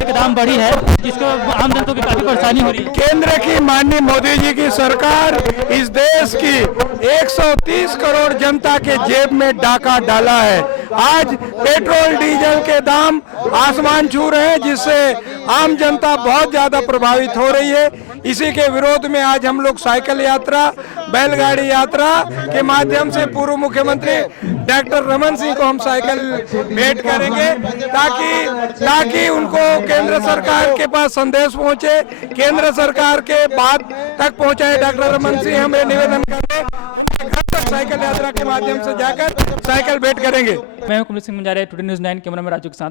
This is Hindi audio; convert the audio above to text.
डीजल के दाम बढ़ी है, जिसको आम जनता की काफी परेशानी हो रही है। केंद्र की माननीय मोदी जी की सरकार इस देश की 130 करोड़ जनता के जेब में डाका डाला है। आज पेट्रोल डीजल के दाम आसमान छू रहे हैं, जिससे आम जनता बहुत ज्यादा प्रभावित हो रही है। इसी के विरोध में आज हम लोग साइकिल यात्रा, बैलगाड़ी यात्रा के माध्यम से पूर्व मुख्यमंत्री डॉक्टर रमन सिंह को हम साइकिल भेंट करेंगे, ताकि उनको केंद्र सरकार के पास संदेश पहुंचे, केंद्र सरकार के बात तक पहुंचाए। डॉक्टर रमन सिंह हमें निवेदन करेंगे, घर तक साइकिल यात्रा के माध्यम से जाकर साइकिल भेंट करेंगे। मैं हूं Kumal Singh Munjare, today news 9 camera में राजू के साथ।